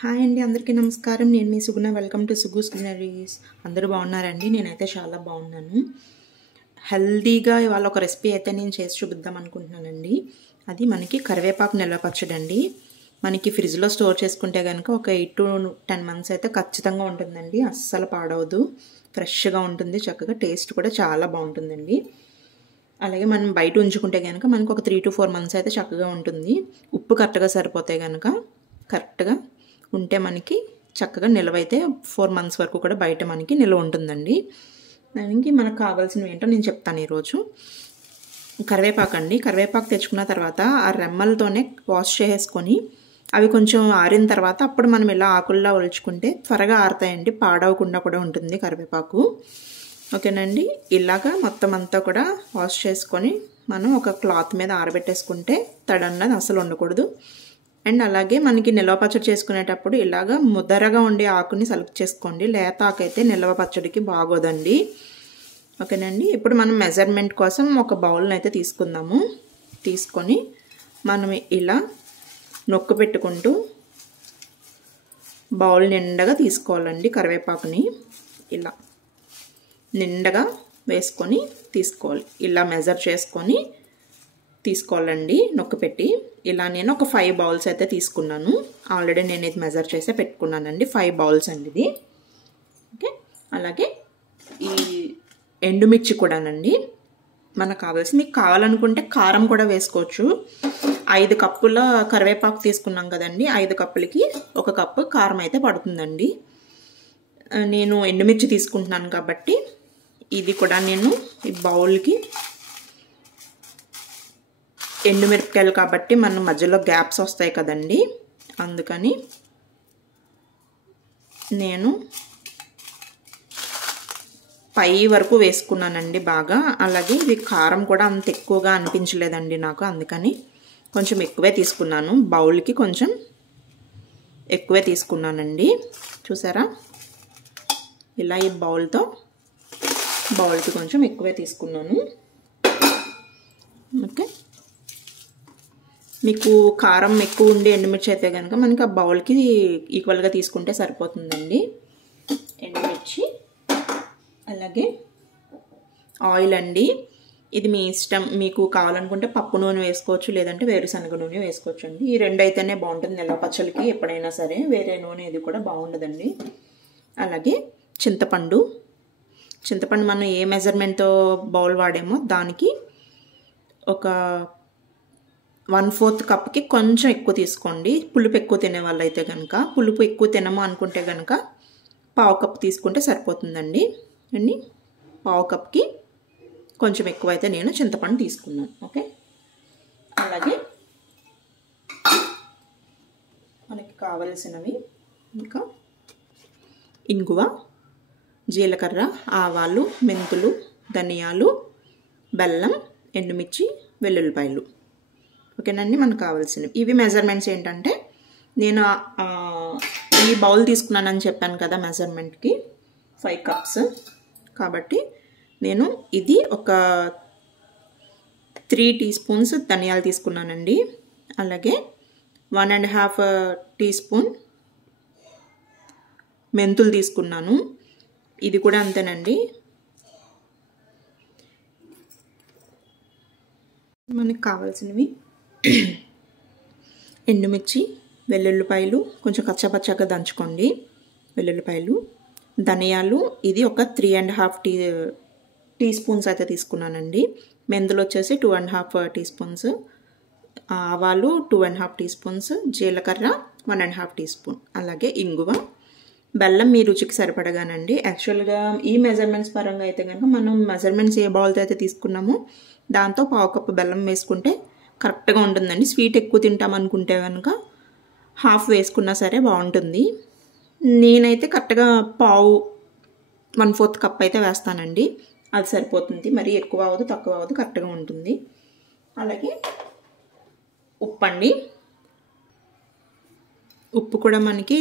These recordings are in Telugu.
హాయ్ అండి, అందరికీ నమస్కారం. నేను మీ సుగుణ. Welcome to సుగుస్ కులినరీస్. అందరూ బాగున్నారండి? నేనైతే చాలా బాగున్నాను. హెల్దీగా ఇవాళ ఒక రెసిపీ అయితే నేను చేసి చూపిద్దాం అనుకుంటున్నానండి. అది మనకి కరివేపాకు నిల్వ పచ్చడి అండి. మనకి ఫ్రిడ్జ్లో స్టోర్ చేసుకుంటే కనుక ఒక 8 to 10 months అయితే ఖచ్చితంగా ఉంటుందండి. అస్సలు పాడవదు, ఫ్రెష్గా ఉంటుంది, చక్కగా టేస్ట్ కూడా చాలా బాగుంటుందండి. అలాగే మనం బయట ఉంచుకుంటే కనుక మనకు ఒక 3 to 4 months అయితే చక్కగా ఉంటుంది. ఉప్పు కరెక్ట్గా సరిపోతే కనుక, కరెక్ట్గా ఉంటే మనకి చక్కగా నిల్వ అయితే 4 months వరకు కూడా బయట మనకి నిల్వ ఉంటుందండి. దానికి మనకు కావాల్సినవి ఏంటో నేను చెప్తాను ఈరోజు. కరివేపాకు అండి. కరివేపాకు తెచ్చుకున్న తర్వాత ఆ రెమ్మలతోనే వాష్ చేసుకొని అవి కొంచెం ఆరిన తర్వాత అప్పుడు మనం ఇలా ఆకుల్లా ఒలుచుకుంటే త్వరగా ఆరుతాయండి, పాడవకుండా కూడా ఉంటుంది కరివేపాకు. ఓకేనండి. ఇలాగా మొత్తం అంతా కూడా వాష్ చేసుకొని మనం ఒక క్లాత్ మీద ఆరబెట్టేసుకుంటే తడన్నది అసలు ఉండకూడదు. అండ్ అలాగే మనకి నిల్వ పచ్చడి చేసుకునేటప్పుడు ఇలాగా ముద్దరగా ఉండే ఆకుని సెలెక్ట్ చేసుకోండి. లేత ఆకు అయితే నిల్వ పచ్చడికి బాగోదండి. ఓకేనండి. ఇప్పుడు మనం మెజర్మెంట్ కోసం ఒక బౌల్ని అయితే తీసుకుందాము. తీసుకొని మనం ఇలా నొక్కు పెట్టుకుంటూ బౌల్ నిండగా తీసుకోవాలండి. కరివేపాకుని ఇలా నిండగా వేసుకొని తీసుకోవాలి. ఇలా మెజర్ చేసుకొని తీసుకోవాలండి నొక్కు పెట్టి. ఇలా నేను ఒక 5 bowls అయితే తీసుకున్నాను. ఆల్రెడీ నేను ఇది మెజర్ చేసే పెట్టుకున్నానండి. 5 bowls అండి ఇది. ఓకే. అలాగే ఈ ఎండుమిర్చి కూడానండి మనకు కావాల్సి, మీకు కావాలనుకుంటే కారం కూడా వేసుకోవచ్చు. 5 కప్పుల కరివేపాకు తీసుకున్నాం కదండి, 5 కప్పులకి 1 కప్పు కారం అయితే పడుతుందండి. నేను ఎండుమిర్చి తీసుకుంటున్నాను కాబట్టి ఇది కూడా నేను ఈ బౌల్కి, ఎండుమిరపకాయలు కాబట్టి మన మధ్యలో గ్యాప్స్ వస్తాయి కదండి, అందుకని నేను పై వరకు వేసుకున్నానండి బాగా. అలాగే ఇది కారం కూడా అంత ఎక్కువగా అనిపించలేదండి నాకు, అందుకని కొంచెం ఎక్కువే తీసుకున్నాను. బౌల్కి కొంచెం ఎక్కువే తీసుకున్నానండి. చూసారా, ఇలా ఈ బౌల్కి కొంచెం ఎక్కువే తీసుకున్నాను. ఓకే. మీకు కారం ఎక్కువ ఉండి ఎండుమిర్చి అయితే కనుక మనకి ఆ బౌల్కి ఈక్వల్గా తీసుకుంటే సరిపోతుందండి. ఎండుమిర్చి, అలాగే ఆయిల్ అండి. ఇది మీ ఇష్టం. మీకు కావాలనుకుంటే పప్పు నూనె వేసుకోవచ్చు, లేదంటే వేరుశనగ నూనె వేసుకోవచ్చు అండి. ఈ రెండు అయితేనే బాగుంటుంది నిల్వ పచ్చడికి. ఎప్పుడైనా సరే వేరే నూనె ఇది కూడా బాగుండదండి. అలాగే చింతపండు మనం ఏ మెజర్మెంట్తో బౌల్ వాడేమో దానికి ఒక 1/4 కప్కి కొంచెం ఎక్కువ తీసుకోండి. పులుపు ఎక్కువ తినే వాళ్ళు అయితే కనుక, పులుపు ఎక్కువ తినము అనుకుంటే కనుక 1/2 కప్పు తీసుకుంటే సరిపోతుందండి. అండి 1/2 కప్కి కొంచెం ఎక్కువ అయితే నేను చింతపండు తీసుకున్నాను. ఓకే. అలాగే మనకి కావలసినవి ఇంకా ఇంగువ, జీలకర్ర, ఆవాలు, మెంతులు, ధనియాలు, బెల్లం, ఎండుమిర్చి, వెల్లుల్లిపాయలు. ఓకేనండి. మనకు కావాల్సినవి ఇవి. మెజర్మెంట్స్ ఏంటంటే నేను ఈ బౌల్ తీసుకున్నానని చెప్పాను కదా, మెజర్మెంట్కి 5 cups కాబట్టి నేను ఇది ఒక 3 teaspoons ధనియాలు తీసుకున్నానండి. అలాగే 1.5 teaspoon మెంతులు తీసుకున్నాను. ఇది కూడా అంతేనండి. మనకు కావాల్సినవి ఎండుమిర్చి, వెల్లుల్లిపాయలు కొంచెం కచ్చపచ్చగా దంచుకోండి. వెల్లుల్లిపాయలు, ధనియాలు ఇది ఒక 3.5 teaspoons అయితే తీసుకున్నానండి. మెంతులు వచ్చేసి 2.5 teaspoons, ఆవాలు 2.5 teaspoons, జీలకర్ర 1.5 teaspoon, అలాగే ఇంగువ, బెల్లం మీ రుచికి సరిపడగానండి. యాక్చువల్గా ఈ మెజర్మెంట్స్ పరంగా అయితే కనుక మనం మెజర్మెంట్స్ ఏ బౌల్తో అయితే తీసుకున్నామో దాంతో 1/2 కప్పు బెల్లం వేసుకుంటే కరెక్ట్గా ఉంటుందండి. స్వీట్ ఎక్కువ తింటాం అనుకుంటే కనుక 1/2 వేసుకున్నా సరే బాగుంటుంది. నేనైతే కరెక్ట్గా 1/4 కప్ అయితే వేస్తానండి. అది సరిపోతుంది. మరీ ఎక్కువ అవ్వదు, తక్కువ అవ్వదు, కరెక్ట్గా ఉంటుంది. అలాగే ఉప్పు అండి. ఉప్పు కూడా మనకి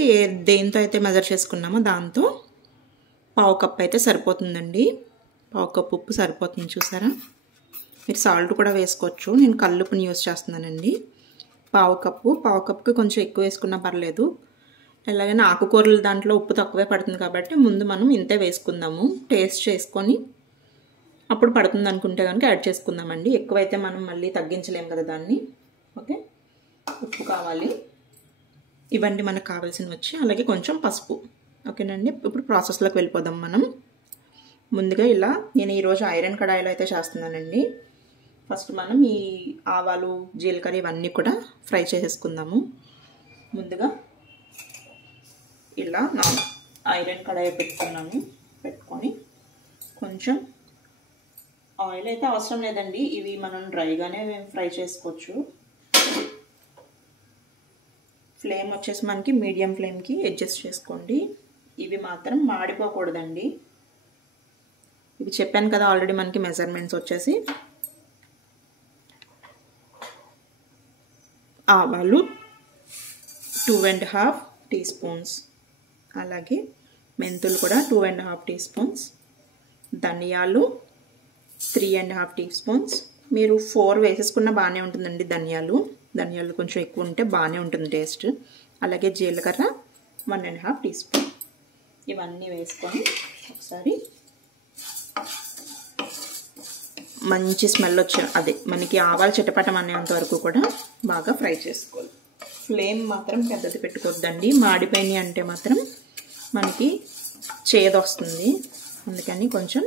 దేంతో అయితే మెజర్ చేసుకున్నామో దాంతో 1/2 కప్ అయితే సరిపోతుందండి. 1/2 కప్ ఉప్పు సరిపోతుంది. చూసారా, మీరు సాల్ట్ కూడా వేసుకోవచ్చు. నేను కల్లుప్పుని యూజ్ చేస్తున్నానండి. 1/2 కప్పు, 1/2 కప్కి కొంచెం ఎక్కువ వేసుకున్నా పర్లేదు. ఎలాగైనా ఆకుకూరలు దాంట్లో ఉప్పు తక్కువే పడుతుంది కాబట్టి ముందు మనం ఇంతే వేసుకుందాము. టేస్ట్ చేసుకొని అప్పుడు పడుతుంది అనుకుంటే కనుక యాడ్ చేసుకుందామండి. ఎక్కువైతే మనం మళ్ళీ తగ్గించలేము కదా దాన్ని. ఓకే, ఉప్పు కావాలి. ఇవన్నీ మనకు కావాల్సినవి వచ్చి, అలాగే కొంచెం పసుపు. ఓకేనండి, ఇప్పుడు ప్రాసెస్లోకి వెళ్ళిపోదాం మనం. ముందుగా ఇలా నేను ఈరోజు ఐరన్ కడాయిలో అయితే చేస్తున్నానండి. ఫస్ట్ మనం ఈ ఆవాలు, జీలకర్ర ఇవన్నీ కూడా ఫ్రై చేసేసుకుందాము. ముందుగా ఇలా నా ఐరన్ కడాయి పెట్టుకున్నాను. పెట్టుకొని కొంచెం ఆయిల్ అయితే అవసరం లేదండి, ఇవి మనం డ్రైగానే ఫ్రై చేసుకోవచ్చు. ఫ్లేమ్ వచ్చేసి మనకి మీడియం ఫ్లేమ్కి అడ్జస్ట్ చేసుకోండి. ఇవి మాత్రం మాడిపోకూడదండి. ఇవి చెప్పాను కదా ఆల్రెడీ మనకి మెజర్మెంట్స్ వచ్చేసి ఆవాలు 2.5 టీ స్పూన్స్, అలాగే మెంతులు కూడా 2.5 టీ స్పూన్స్, ధనియాలు 3.5 టీ స్పూన్స్. మీరు 4 వేసేసుకున్న బాగానే ఉంటుందండి. ధనియాలు కొంచెం ఎక్కువ ఉంటే బాగానే ఉంటుంది టేస్ట్. అలాగే జీలకర్ర 1.5 టీ స్పూన్. ఇవన్నీ వేసుకొని ఒకసారి మంచి స్మెల్ వచ్చే మనకి ఆవాలు చిటపటం అనేంత వరకు కూడా బాగా ఫ్రై చేసుకోవాలి. ఫ్లేమ్ మాత్రం పెద్దది పెట్టుకోవద్దండి, మాడిపోయినాయి అంటే మాత్రం మనకి చేదు వస్తుంది. అందుకని కొంచెం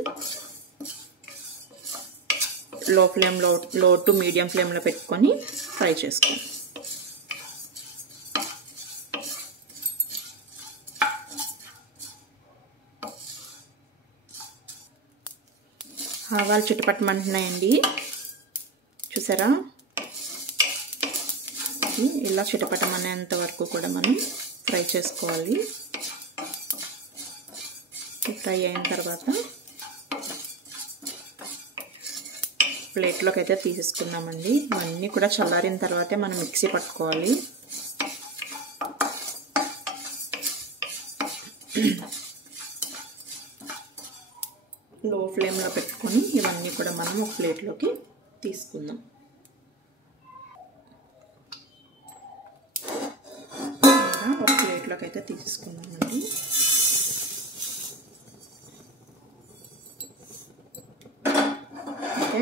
లో టు మీడియం ఫ్లేమ్లో పెట్టుకొని ఫ్రై చేసుకోండి. ఆవాలు చిటపట్టమంటున్నాయండి, చూసారా? ఇలా చిటపటమనేంత వరకు కూడా మనం ఫ్రై చేసుకోవాలి. ఫ్రై అయిన తర్వాత ప్లేట్లోకి అయితే తీసేసుకున్నామండి. ఇవన్నీ కూడా చల్లారిన తర్వాతే మనం మిక్సీ పట్టుకోవాలి. లో ఫ్లేమ్లో పెట్టుకొని ఇవన్నీ కూడా మనం ఒక ప్లేట్లోకి తీసుకుందాం. ఒక ప్లేట్లోకి అయితే తీసుకున్నామండి. ఓకే,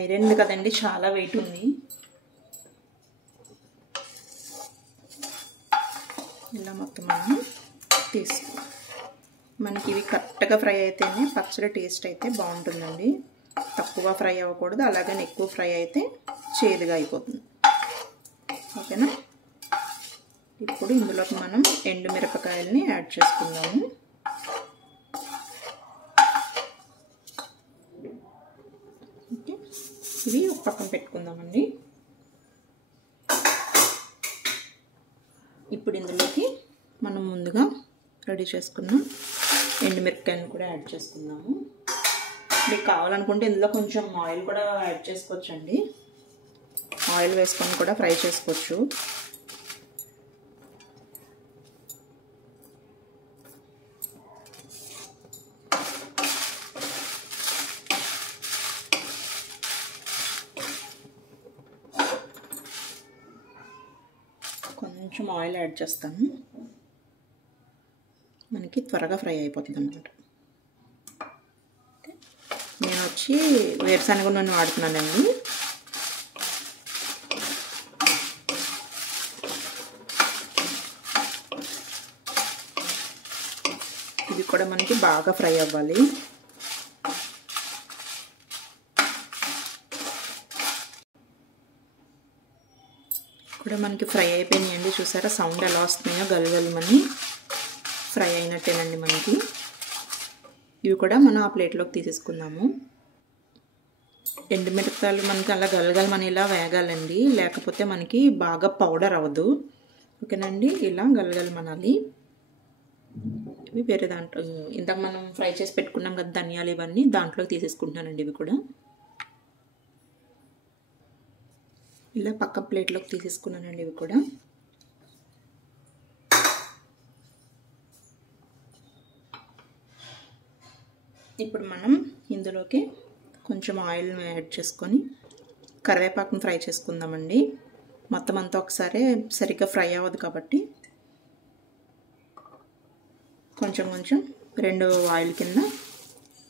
ఐరన్ కదండి, చాలా వెయిట్ ఉంది. ఇలా మొత్తం మనం తీసుకో. మనకి ఇవి కరెక్ట్గా ఫ్రై అయితేనే పచ్చడి టేస్ట్ అయితే బాగుంటుందండి. తక్కువ ఫ్రై అవ్వకూడదు, అలాగని ఎక్కువ ఫ్రై అయితే చేదుగా అయిపోతుంది. ఓకేనా? ఇప్పుడు ఇందులోకి మనం ఎండుమిరపకాయలని యాడ్ చేసుకుందాము. ఓకే, ఇవి ఒక పక్కన పెట్టుకుందామండి. ఇప్పుడు ఇందులోకి మనం ముందుగా రెడీ చేసుకున్న ఎండుమిరపకాయలను కూడా యాడ్ చేసుకుందాము. మీకు కావాలనుకుంటే ఇందులో కొంచెం ఆయిల్ కూడా యాడ్ చేసుకోవచ్చండి. ఆయిల్ వేసుకొని కూడా ఫ్రై చేసుకోవచ్చు. కొంచెం ఆయిల్ యాడ్ చేస్తాను, మనకి త్వరగా ఫ్రై అయిపోతుంది అన్నమాట. నేను వచ్చి వేరుశనగ నూనె వాడుతున్నానండి. ఇది కూడా మనకి బాగా ఫ్రై అవ్వాలి. కూడా మనకి ఫ్రై అయిపోయినాయండి. చూసారా సౌండ్ ఎలా వస్తున్నాయో, గలగలమని ఫ్రై అయినట్టేనండి మనకి. ఇవి కూడా మనం ఆ ప్లేట్లోకి తీసేసుకుందాము. ఎండుమిరపకాయలు మనకి అలా గలగలమని ఇలా వేగాలండి, లేకపోతే మనకి బాగా పౌడర్ అవ్వదు. ఓకేనండి, ఇలా గలగలమనాలి. ఇవి వేరే దాంట్లో ఇందాక మనం ఫ్రై చేసి పెట్టుకున్నాం కదా ధనియాలు, ఇవన్నీ దాంట్లోకి తీసేసుకుంటున్నానండి. ఇవి కూడా ఇలా పక్క ప్లేట్లోకి తీసేసుకున్నానండి. ఇవి కూడా ఇప్పుడు మనం ఇందులోకి కొంచెం ఆయిల్ యాడ్ చేసుకొని కరివేపాకును ఫ్రై చేసుకుందామండి. మొత్తం అంతా ఒకసారి సరిగ్గా ఫ్రై అవ్వదు కాబట్టి కొంచెం కొంచెం 2 ఆయిల్ కింద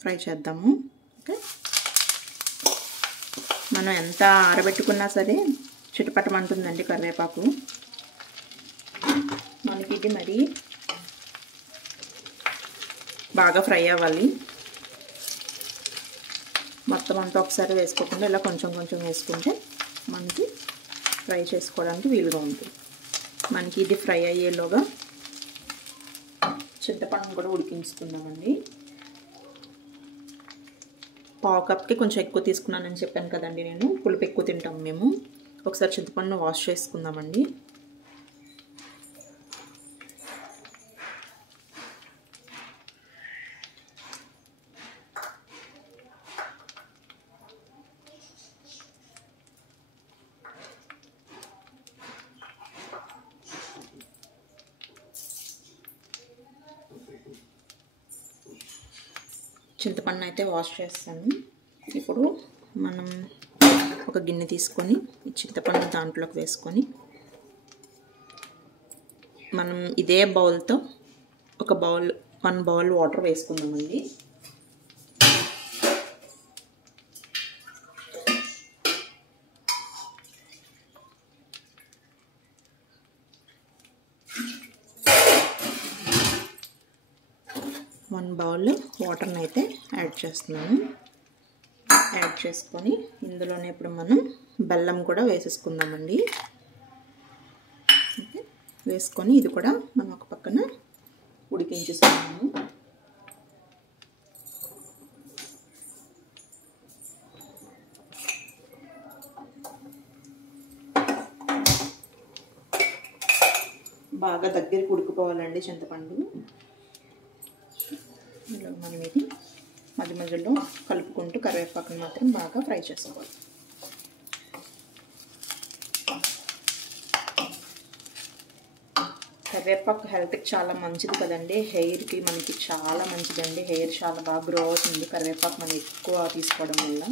ఫ్రై చేద్దాము. ఓకే, మనం ఎంత ఆరబెట్టుకున్నా సరే చిటపటమంటుందండి కరివేపాకు. మనకి ఇది మరి బాగా ఫ్రై అవ్వాలి. మొత్తం అంతా ఒకసారి వేసుకోకుండా ఇలా కొంచెం కొంచెం వేసుకుంటే మనకి ఫ్రై చేసుకోవడానికి వీలుగా ఉంటుంది. మనకి ఇది ఫ్రై అయ్యేలోగా చింతపండును కూడా ఉడికించుకుందామండి. పావు కప్కి కొంచెం ఎక్కువ తీసుకున్నానని చెప్పాను కదండి, నేను పులుపు ఎక్కువ తింటాము మేము. ఒకసారి చింతపండును వాష్ చేసుకుందామండి. చింతపండు అయితే వాష్ చేస్తాను. ఇప్పుడు మనం ఒక గిన్నె తీసుకొని ఈ చింతపండు దాంట్లోకి వేసుకొని మనం ఇదే బౌల్తో ఒక బౌల్ 1 బౌల్ వాటర్ వేసుకుందామండి. బౌల్ వాటర్ని అయితే యాడ్ చేస్తున్నాను. యాడ్ చేసుకొని ఇందులోనే ఇప్పుడు మనం బెల్లం కూడా వేసేసుకుందామండి. ఓకే, వేసుకొని ఇది కూడా మనం ఒక పక్కన ఉడికించేసుకున్నాము. బాగా దగ్గరికి ఉడికిపోవాలండి చింతపండు. ఇలా మనం ఇది మధ్య మధ్యలో కలుపుకుంటూ కరివేపాకుని మాత్రం బాగా ఫ్రై చేసుకోవాలి. కరివేపాకు హెల్త్కి చాలా మంచిది కదండి, హెయిర్కి మనకి చాలా మంచిదండి. హెయిర్ చాలా బాగా గ్రో అవుతుంది కరివేపాకు మనం ఎక్కువ తీసుకోవడం వల్ల.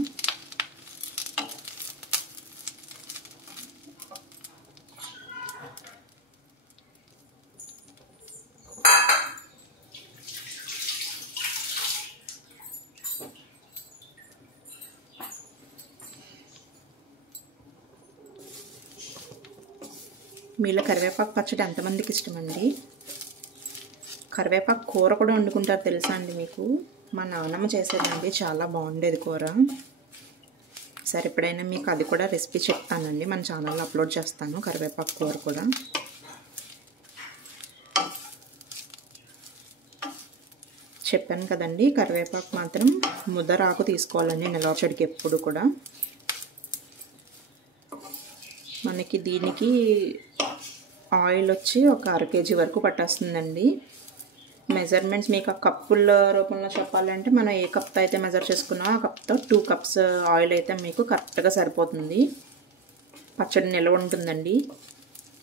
మీలో కరివేపాకు పచ్చడి ఎంతమందికి ఇష్టమండి? కరివేపాకు కూర కూడా వండుకుంటారు తెలుసా అండి మీకు? మా నాన్నమ్మ చేసేదండి, చాలా బాగుండేది కూర. సరే ఎప్పుడైనా మీకు అది కూడా రెసిపీ చెప్తానండి, మన ఛానల్లో అప్లోడ్ చేస్తాను కరివేపాకు కూర కూడా. చెప్పాను కదండి, కరివేపాకు మాత్రం ముద్దరాకు తీసుకోవాలండి నిల్వ చెడికి ఎప్పుడు కూడా. మనకి దీనికి ఆయిల్ వచ్చి ఒక 1/2 kg వరకు పట్టేస్తుందండి. మెజర్మెంట్స్ మీకు ఆ కప్పుల రూపంలో చెప్పాలంటే మనం ఏ కప్తో అయితే మెజర్ చేసుకున్నామో ఆ కప్తో 2 cups ఆయిల్ అయితే మీకు కరెక్ట్గా సరిపోతుంది. పచ్చడి నిల్వ ఉంటుందండి.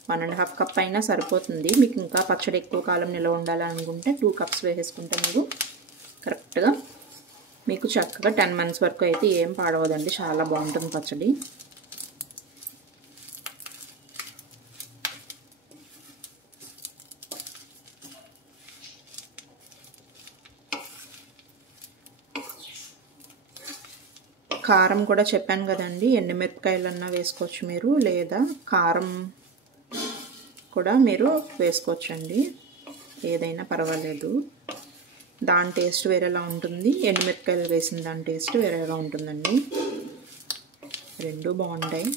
1.5 cup అయినా సరిపోతుంది. మీకు ఇంకా పచ్చడి ఎక్కువ కాలం నిల్వ ఉండాలనుకుంటే 2 cups వేసేసుకుంటే మీరు కరెక్ట్గా మీకు చక్కగా 10 months వరకు అయితే ఏం పాడవదండి, చాలా బాగుంటుంది పచ్చడి. కారం కూడా చెప్పాను కదండి, ఎండుమిరపకాయలన్నా వేసుకోవచ్చు మీరు, లేదా కారం కూడా మీరు వేసుకోవచ్చండి, ఏదైనా పర్వాలేదు. దాని టేస్ట్ వేరేలా ఉంటుంది, ఎండుమిరపకాయలు వేసిన దాని టేస్ట్ వేరేలా ఉంటుందండి. రెండు బాగుంటాయి.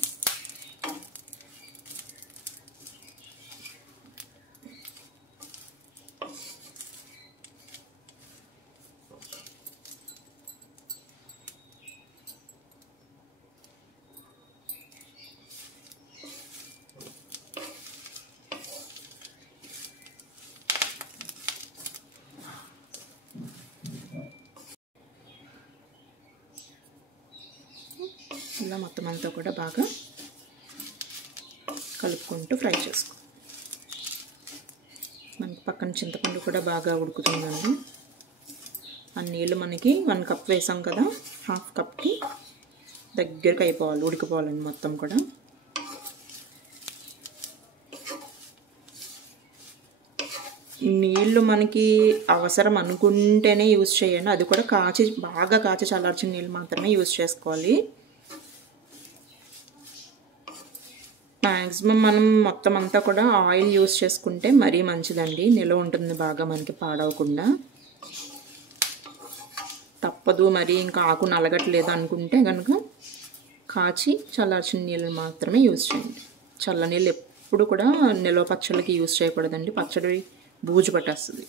ఇలా మొత్తం అంతా కూడా బాగా కలుపుకుంటూ ఫ్రై చేసుకో. మనకి పక్కన చింతపండు కూడా బాగా ఉడుకుతుందండి. ఆ నీళ్ళు మనకి 1 cup వేసాం కదా, 1/2 cupకి దగ్గరికి అయిపోవాలి, ఉడికిపోవాలండి మొత్తం కూడా. నీళ్ళు మనకి అవసరం అనుకుంటేనే యూజ్ చేయండి. అది కూడా బాగా కాచి చల్లార్చిన నీళ్ళు మాత్రమే యూజ్ చేసుకోవాలి. మ్యాక్సిమం మనం మొత్తం అంతా కూడా ఆయిల్ యూజ్ చేసుకుంటే మరీ మంచిదండి. నిల్వ ఉంటుంది బాగా మనకి పాడవకుండా. తప్పదు మరి ఇంకా ఆకు నలగట్లేదు అనుకుంటే కనుక కాచి చల్లార్చిన నీళ్ళు మాత్రమే యూజ్ చేయండి. చల్ల నీళ్ళు ఎప్పుడు కూడా నిల్వ పచ్చళ్ళకి యూజ్ చేయకూడదండి. పచ్చడి బూజు పట్టేస్తుంది.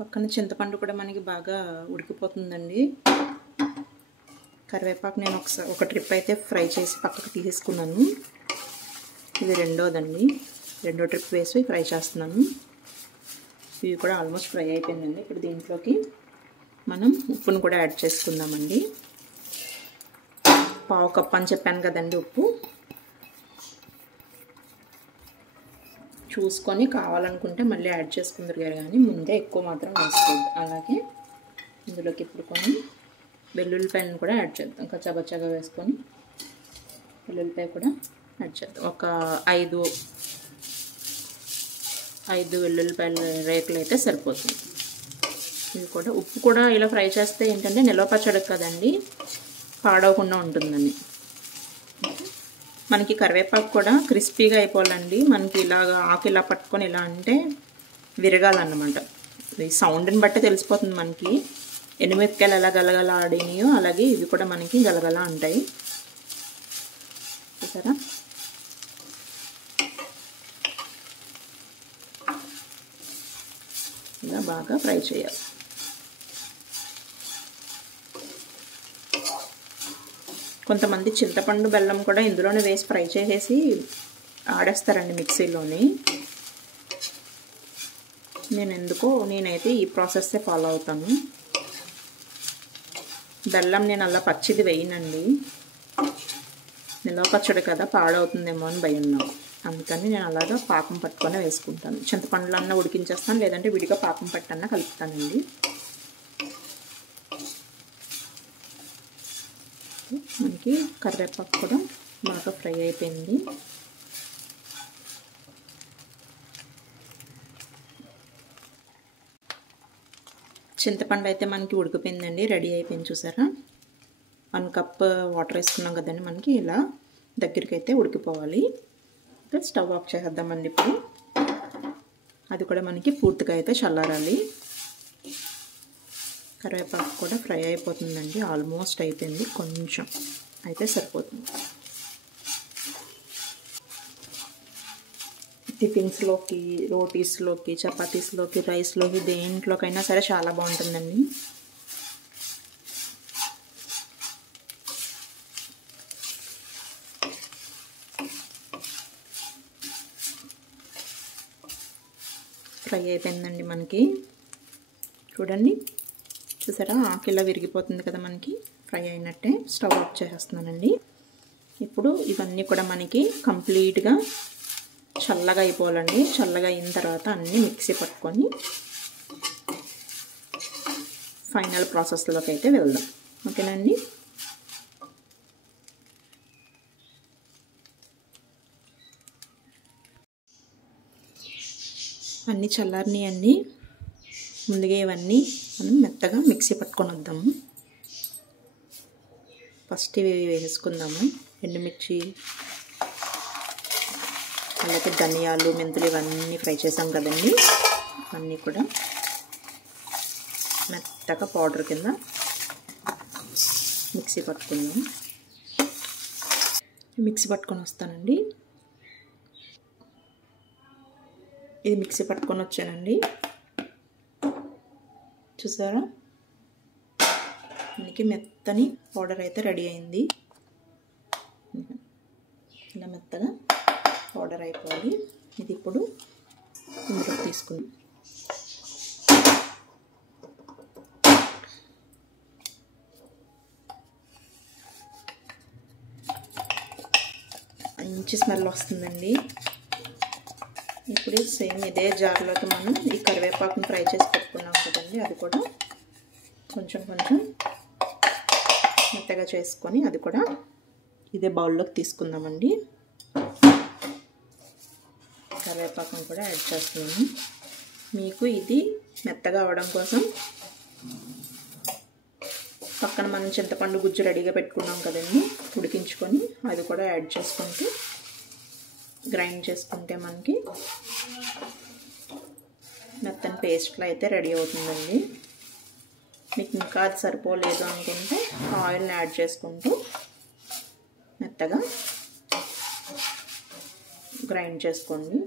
పక్కన చింతపండు కూడా మనకి బాగా ఉడికిపోతుందండి. కరివేపాకు నేను ఒక ట్రిప్ అయితే ఫ్రై చేసి పక్కకు తీసుకున్నాను. ఇది రెండోదండి. రెండో ట్రిప్ వేసి ఫ్రై చేస్తున్నాను. ఇవి కూడా ఆల్మోస్ట్ ఫ్రై అయిపోయిందండి. ఇప్పుడు దీంట్లోకి మనం ఉప్పును కూడా యాడ్ చేసుకుందామండి. 1/2 కప్ అని చెప్పాను కదండి ఉప్పు. చూసుకొని కావాలనుకుంటే మళ్ళీ యాడ్ చేసుకుందరు కానీ ముందే ఎక్కువ మాత్రం వేసుకోవద్దు. అలాగే ఇందులోకి ఇప్పుడు కొన్ని వెల్లుల్లిపాయలను కూడా యాడ్ చేద్దాం. కచ్చాబచ్చాగా వేసుకొని వెల్లుల్లిపాయ కూడా యాడ్ చేద్దాం. ఒక 5 వెల్లుల్లిపాయల రేకులు అయితే సరిపోతుంది. ఇది కూడా ఉప్పు కూడా ఇలా ఫ్రై చేస్తే ఏంటంటే నిల్వ పచ్చడి కదండి, పాడవకుండా ఉంటుందని. మనకి కరివేపాకు కూడా క్రిస్పీగా అయిపోవాలండి. మనకి ఇలాగ ఆకు ఇలా పట్టుకొని ఇలా అంటే విరగాలన్నమాట. ఈ సౌండ్ని బట్టి తెలిసిపోతుంది మనకి. ఎండుమిరపకాయలు ఎలా గలగల ఆడినాయో అలాగే ఇవి కూడా మనకి గలగల ఉంటాయి. చూసారా? ఇలా బాగా ఫ్రై చేయాలి. కొంతమంది చింతపండు బెల్లం కూడా ఇందులోనే వేసి ఫ్రై చేసేసి ఆడేస్తారండి మిక్సీలోని. నేనైతే ఈ ప్రాసెస్సే ఫాలో అవుతాను. బెల్లం నేను అలా పచ్చిది వేయనండి. నిల్వ పచ్చడి కదా పాడవుతుందేమో అని భయం నాకు. అందుకని నేను అలాగా పాకం పట్టుకొని వేసుకుంటాను. చింతపండులన్నా ఉడికించేస్తాను, లేదంటే విడిగా పాకం పట్టన్నా కలుపుతానండి. మనకి కరివేపాకు కూడా బాగా ఫ్రై అయిపోయింది. చింతపండు అయితే మనకి ఉడికిపోయిందండి, రెడీ అయిపోయింది. చూసారా? 1 కప్ వాటర్ వేసుకున్నాం కదండి. మనకి ఇలా దగ్గరికి అయితే ఉడికిపోవాలి. స్టవ్ ఆఫ్ చేద్దామండి. ఇప్పుడు అది కూడా మనకి పూర్తిగా అయితే చల్లారాలి. కరివేపాకు కూడా ఫ్రై అయిపోతుందండి. ఆల్మోస్ట్ అయిపోయింది. కొంచెం అయితే సరిపోతుంది. టిఫిన్స్లోకి, రోటీస్లోకి, చపాతీస్లోకి, రైస్లోకి, దేంట్లోకైనా సరే చాలా బాగుంటుందండి. ఫ్రై అయిపోయిందండి మనకి. చూడండి, చూసారా? ఆకిలా విరిగిపోతుంది కదా మనకి. ఫ్రై అయినట్టే. స్టవ్ ఆఫ్ చేసేస్తున్నానండి. ఇప్పుడు ఇవన్నీ కూడా మనకి కంప్లీట్గా చల్లగా అయిపోవాలండి. చల్లగా అయిన తర్వాత అన్నీ మిక్సీ పట్టుకొని ఫైనల్ ప్రాసెస్లోకి అయితే వెళ్దాం. ఓకేనండి? అన్నీ చల్లారినాయండి. ముందుగా ఇవన్నీ మనం మెత్తగా మిక్సీ పట్టుకొని వద్దాము. ఫస్ట్ ఇవి వేసుకుందాము. ఎండుమిర్చి, అలాగే ధనియాలు, మెంతులు ఇవన్నీ ఫ్రై చేసాం కదండి. అన్నీ కూడా మెత్తగా పౌడర్ కింద మిక్సీ పట్టుకుందాం. మిక్సీ పట్టుకొని వస్తానండి. ఇది మిక్సీ పట్టుకొని వచ్చానండి. చూసారా? మనకి మెత్తని పౌడర్ అయితే రెడీ అయింది. ఇలా మెత్తగా పౌడర్ అయిపోవాలి. ఇది ఇప్పుడు ఇందులో తీసుకుందాం. మంచి స్మెల్ వస్తుందండి. ఇప్పుడు సేమ్ ఇదే జార్లోకి మనం ఈ కరివేపాకుని ఫ్రై చేసి పెట్టుకున్నాం కదండి, అది కూడా కొంచెం కొంచెం మెత్తగా చేసుకొని అది కూడా ఇదే బౌల్లోకి తీసుకుందామండి. కరివేపాకును కూడా యాడ్ చేస్తున్నాను. మీకు ఇది మెత్తగా అవ్వడం కోసం పక్కన మనం చింతపండు గుజ్జు రెడీగా పెట్టుకున్నాం కదండి, ఉడికించుకొని అది కూడా యాడ్ చేసుకుంటూ గ్రైండ్ చేసుకుంటే మనకి మెత్తని పేస్ట్లో అయితే రెడీ అవుతుందండి. మీకు ఇంకా అది సరిపోలేదు అనుకుంటే ఆయిల్ని యాడ్ చేసుకుంటూ మెత్తగా గ్రైండ్ చేసుకోండి.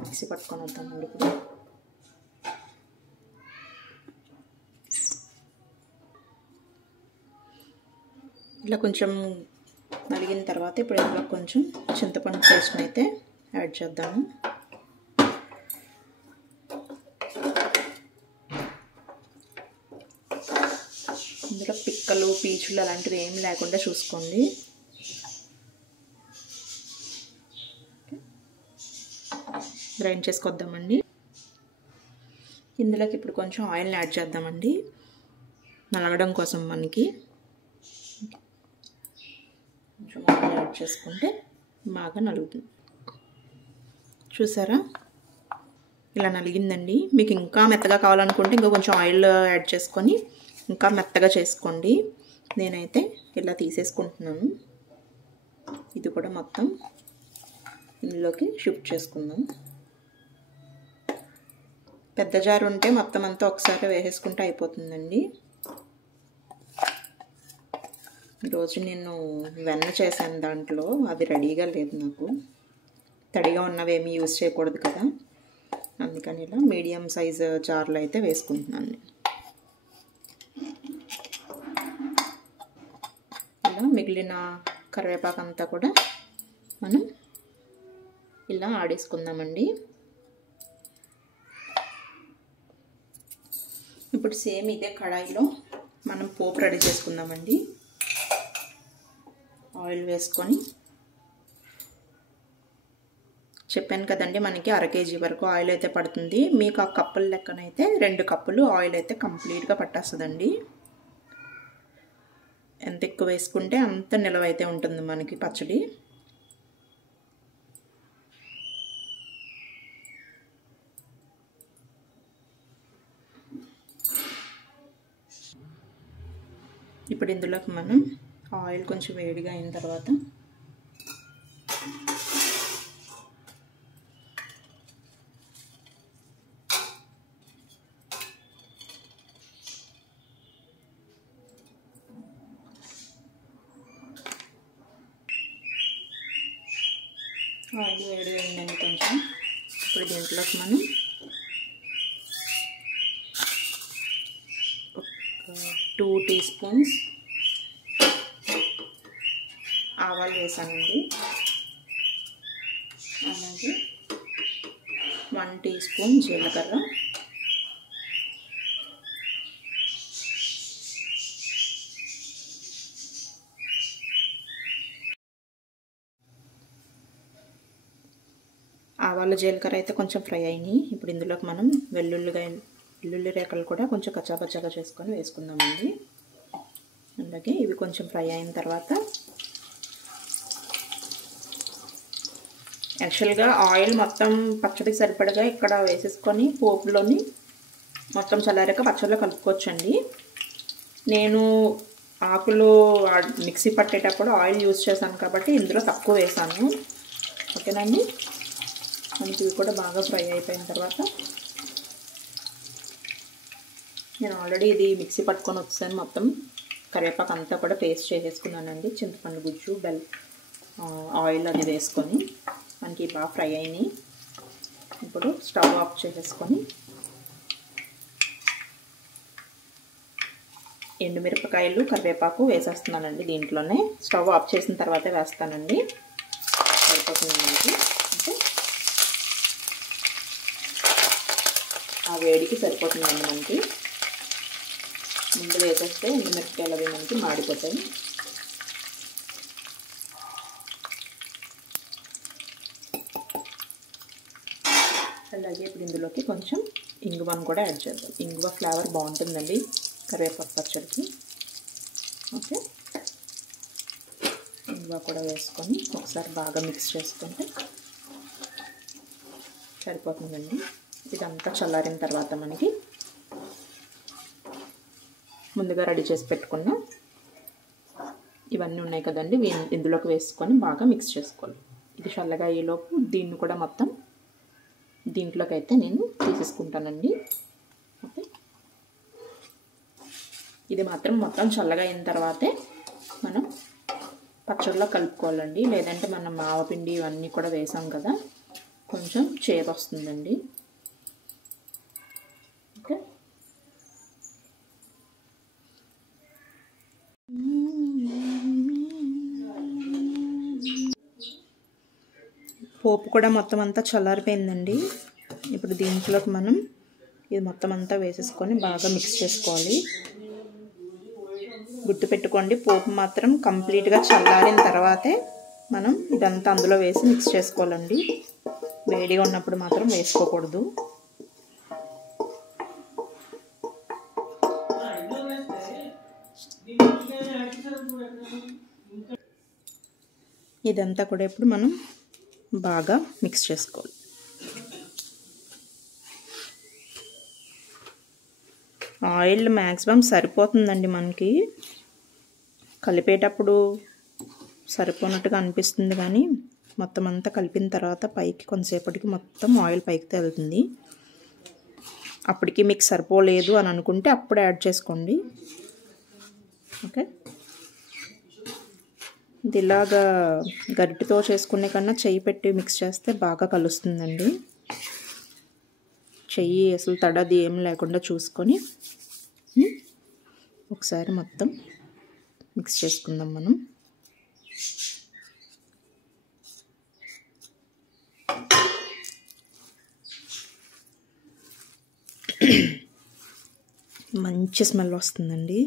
మిక్సీ పట్టుకొని వద్దామండి ఇప్పుడు. ఇలా కొంచెం నలిగిన తర్వాత ఇప్పుడు ఇందులో కొంచెం చింతపండు పేస్ట్ని అయితే యాడ్ చేద్దాము. ఇందులో పిక్కలు పీచులు అలాంటివి ఏమి లేకుండా చూసుకోండి. గ్రైండ్ చేసుకొద్దామండి. ఇందులోకి ఇప్పుడు కొంచెం ఆయిల్ని యాడ్ చేద్దామండి, నలగడం కోసం మనకి. కొంచెం ఆయిల్ యాడ్ చేసుకుంటే బాగా నలుగుతుంది. చూసారా, ఇలా నలిగిందండి. మీకు ఇంకా మెత్తగా కావాలనుకుంటే ఇంకా కొంచెం ఆయిల్ యాడ్ చేసుకొని ఇంకా మెత్తగా చేసుకోండి. నేనైతే ఇలా తీసేసుకుంటున్నాను. ఇది కూడా మొత్తం ఇందులోకి షిఫ్ట్ చేసుకుందాం. పెద్ద జారు ఉంటే మొత్తం అంతా ఒకసారి వేసేసుకుంటే అయిపోతుందండి. ఈరోజు నేను వెన్న చేశాను, దాంట్లో అది రెడీగా లేదు. నాకు తడిగా ఉన్నవేమీ యూజ్ చేయకూడదు కదా, అందుకని ఇలా మీడియం సైజు జార్లో అయితే వేసుకుంటున్నాను. ఇలా మిగిలిన కరివేపాకు అంతా కూడా మనం ఇలా ఆడేసుకుందామండి. ఇప్పుడు సేమ్ ఇదే కడాయిలో మనం పోపు రెడీ చేసుకుందామండి. ఆయిల్ వేసుకొని, చెప్పాను కదండి మనకి 1/2 kg వరకు ఆయిల్ అయితే పడుతుంది. మీకు ఆ కప్పుల లెక్కనైతే 2 కప్పులు ఆయిల్ అయితే కంప్లీట్గా పట్టేస్తుందండి. ఎంత ఎక్కువ వేసుకుంటే అంత నిలవ అయితే ఉంటుంది మనకి పచ్చడి. ఇప్పుడు ఇందులోకి మనం ఆయిల్ కొంచెం వేడిగా అయిన తర్వాత ఆయిల్ వేడి అయిందండి కొంచెం. ఇప్పుడు దీంట్లోకి మనం 2 టీ స్పూన్స్ ఆవాలు వేసానండి. అలాగే 1 టీ స్పూన్ జీలకర్ర, ఆవాలు జీలకర్ర అయితే కొంచెం ఫ్రై అయినాయి. ఇప్పుడు ఇందులోకి మనం వెల్లుల్లి రేకలు కూడా కొంచెం కచ్చాపచ్చాగా చేసుకొని వేసుకుందామండి. అలాగే ఇవి కొంచెం ఫ్రై అయిన తర్వాత యాక్చువల్గా ఆయిల్ మొత్తం పచ్చడికి సరిపడగా ఇక్కడ వేసేసుకొని పోపులోని మొత్తం చల్లారాక పచ్చడిలో కలుపుకోవచ్చండి. నేను ఆకులు మిక్సీ పట్టేటప్పుడు ఆయిల్ యూజ్ చేశాను కాబట్టి ఇందులో తక్కువ వేసాను. ఓకేనండి. మనకి ఇవి కూడా బాగా ఫ్రై అయిపోయిన తర్వాత నేను ఆల్రెడీ ఇది మిక్సీ పట్టుకొని వచ్చాను. మొత్తం కరివేపాకు అంతా కూడా పేస్ట్ చేసేసుకున్నానండి. చింతపండు గుజ్జు, ఆయిల్ అది వేసుకొని మనకి బాగా ఫ్రై అయినాయి. ఇప్పుడు స్టవ్ ఆఫ్ చేసేసుకొని ఎండుమిరపకాయలు, కరివేపాకు వేసేస్తున్నానండి దీంట్లోనే. స్టవ్ ఆఫ్ చేసిన తర్వాతే వేస్తానండి, సరిపోతుంది మనకి. అంటే ఆ వేడికి సరిపోతుందండి మనకి. ముందు వేసేస్తే ఎండుమిరపకాయలు అవి మనకి మాడిపోతాయి. అలాగే ఇప్పుడు ఇందులోకి కొంచెం ఇంగువను కూడా యాడ్ చేద్దాం. ఇంగువ ఫ్లేవర్ బాగుంటుందండి కరివేపాకు పచ్చడికి. ఓకే, ఇంగువ కూడా వేసుకొని ఒకసారి బాగా మిక్స్ చేసుకుంటే సరిపోతుందండి. ఇదంతా చల్లారిన తర్వాత మనకి ముందుగా రెడీ చేసి పెట్టుకున్న ఇవన్నీ ఉన్నాయి కదండి, ఇందులోకి వేసుకొని బాగా మిక్స్ చేసుకోవాలి. ఇది చల్లగా అయ్యేలోపు దీన్ని కూడా మొత్తం దీంట్లోకి అయితే నేను తీసేసుకుంటానండి. ఓకే, ఇది మాత్రం మొత్తం చల్లగా అయిన తర్వాతే మనం పచ్చడిలో కలుపుకోవాలండి. లేదంటే మనం మావపిండి ఇవన్నీ కూడా వేసాం కదా, కొంచెం చేదు వస్తుందండి. ఓకే, పోపు కూడా మొత్తం అంతా చల్లారిపోయిందండి. ఇప్పుడు దీంట్లోకి మనం ఇది మొత్తం అంతా వేసేసుకొని బాగా మిక్స్ చేసుకోవాలి. గుర్తుపెట్టుకోండి, పోపు మాత్రం కంప్లీట్గా చల్లారిన తర్వాతే మనం ఇదంతా అందులో వేసి మిక్స్ చేసుకోవాలండి. వేడిగా ఉన్నప్పుడు మాత్రం వేసుకోకూడదు. ఇదంతా కూడా ఇప్పుడు మనం బాగా మిక్స్ చేసుకోవాలి. ఆయిల్ మ్యాక్సిమం సరిపోతుందండి, మనకి కలిపేటప్పుడు సరిపోనట్టుగా అనిపిస్తుంది, కానీ మొత్తం అంతా కలిపిన తర్వాత పైకి కొంతసేపటికి మొత్తం ఆయిల్ పైకి తేలుతుంది. అప్పటికి మీకు సరిపోలేదు అని అనుకుంటే అప్పుడు యాడ్ చేసుకోండి. ఓకే, ఇది ఇలాగా గరిటెతో చేసుకునే కన్నా చెయ్యి పెట్టి మిక్స్ చేస్తే బాగా కలుస్తుందండి. చెయ్యి అసలు తడది ఏం లేకుండా చూసుకొని ఒకసారి మొత్తం మిక్స్ చేసుకుందాం మనం. మంచి స్మెల్ వస్తుందండి.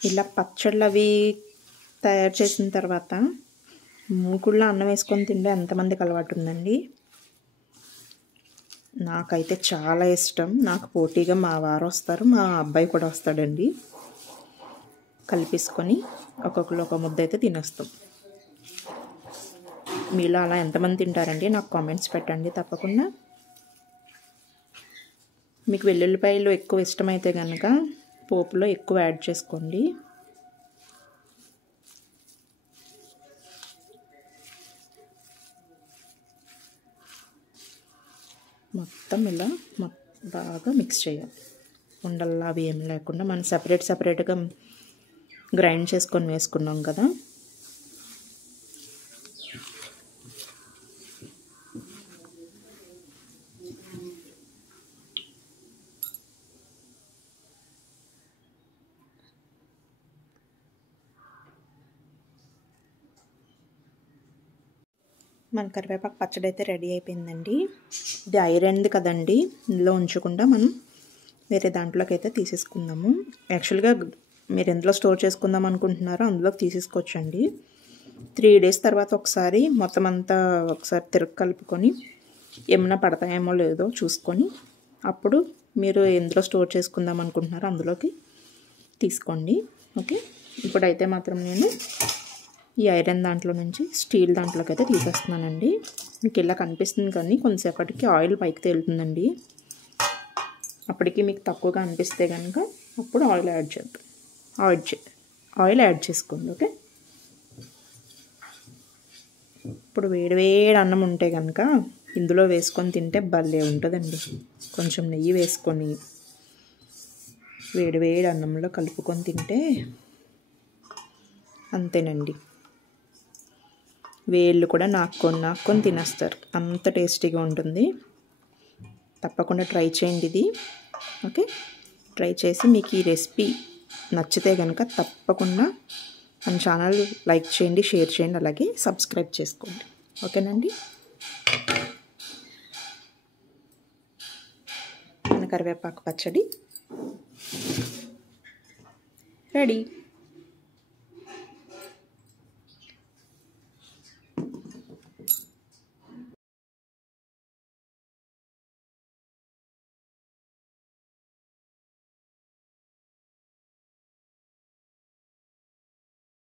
ఇలా పచ్చళ్ళు అవి తయారు చేసిన తర్వాత మూకుళ్ళో అన్నం వేసుకొని తింటే ఎంతమందికి అలవాటు ఉందండి. నాకైతే చాలా ఇష్టం. నాకు పోటీగా మా వారు వస్తారు, మా అబ్బాయి కూడా వస్తాడండి. కలిపేసుకొని ఒక్కొక్కరు ఒక ముద్ద అయితే తినేస్తాం. మీలో అలా ఎంతమంది తింటారండి నాకు కామెంట్స్ పెట్టండి తప్పకుండా. మీకు వెల్లుల్లిపాయలు ఎక్కువ ఇష్టమైతే కనుక పోపులో ఎక్కువ యాడ్ చేసుకోండి. మొత్తం ఇలా బాగా మిక్స్ చేయాలి. ఉండల్లా అవి ఏం లేకుండా మనం సపరేట్గా గ్రైండ్ చేసుకొని వేసుకున్నాం కదా. మన కరివేపాకు పచ్చడి అయితే రెడీ అయిపోయిందండి. ఇది ఐరన్ది కదండి, ఇందులో ఉంచకుండా మనం వేరే దాంట్లోకి అయితే తీసేసుకుందాము. యాక్చువల్గా మీరు ఎందులో స్టోర్ చేసుకుందాం అనుకుంటున్నారో అందులోకి తీసేసుకోవచ్చండి. 3 days తర్వాత ఒకసారి మొత్తం అంతా ఒకసారి తిరగ కలుపుకొని ఏమైనా పడతాయేమో లేదో చూసుకొని అప్పుడు మీరు ఎందులో స్టోర్ చేసుకుందాం అనుకుంటున్నారో అందులోకి తీసుకోండి. ఓకే, ఇప్పుడైతే మాత్రం నేను ఈ ఐరన్ దాంట్లో నుంచి స్టీల్ దాంట్లోకి అయితే తీసేస్తున్నానండి. మీకు ఇలా కనిపిస్తుంది, కానీ కొంతసేపటికి ఆయిల్ పైకి తేలుతుందండి. అప్పటికి మీకు తక్కువగా అనిపిస్తే కనుక అప్పుడు ఆయిల్ యాడ్ చేద్దాం. ఆయిల్ యాడ్ చేసుకోండి. ఓకే, ఇప్పుడు వేడివేడి అన్నం ఉంటే కనుక ఇందులో వేసుకొని తింటే భలే ఉంటుందండి. కొంచెం నెయ్యి వేసుకొని వేడివేడి అన్నంలో కలుపుకొని తింటే అంతేనండి, వేళ్ళు కూడా నాక్కొని తినేస్తారు, అంత టేస్టీగా ఉంటుంది. తప్పకుండా ట్రై చేయండి ఇది. ఓకే, ట్రై చేసి మీకు ఈ రెసిపీ నచ్చితే కనుక తప్పకుండా మన ఛానల్ లైక్ చేయండి, షేర్ చేయండి, అలాగే సబ్స్క్రైబ్ చేసుకోండి. ఓకేనండి, మన కరివేపాకు పచ్చడి రెడీ.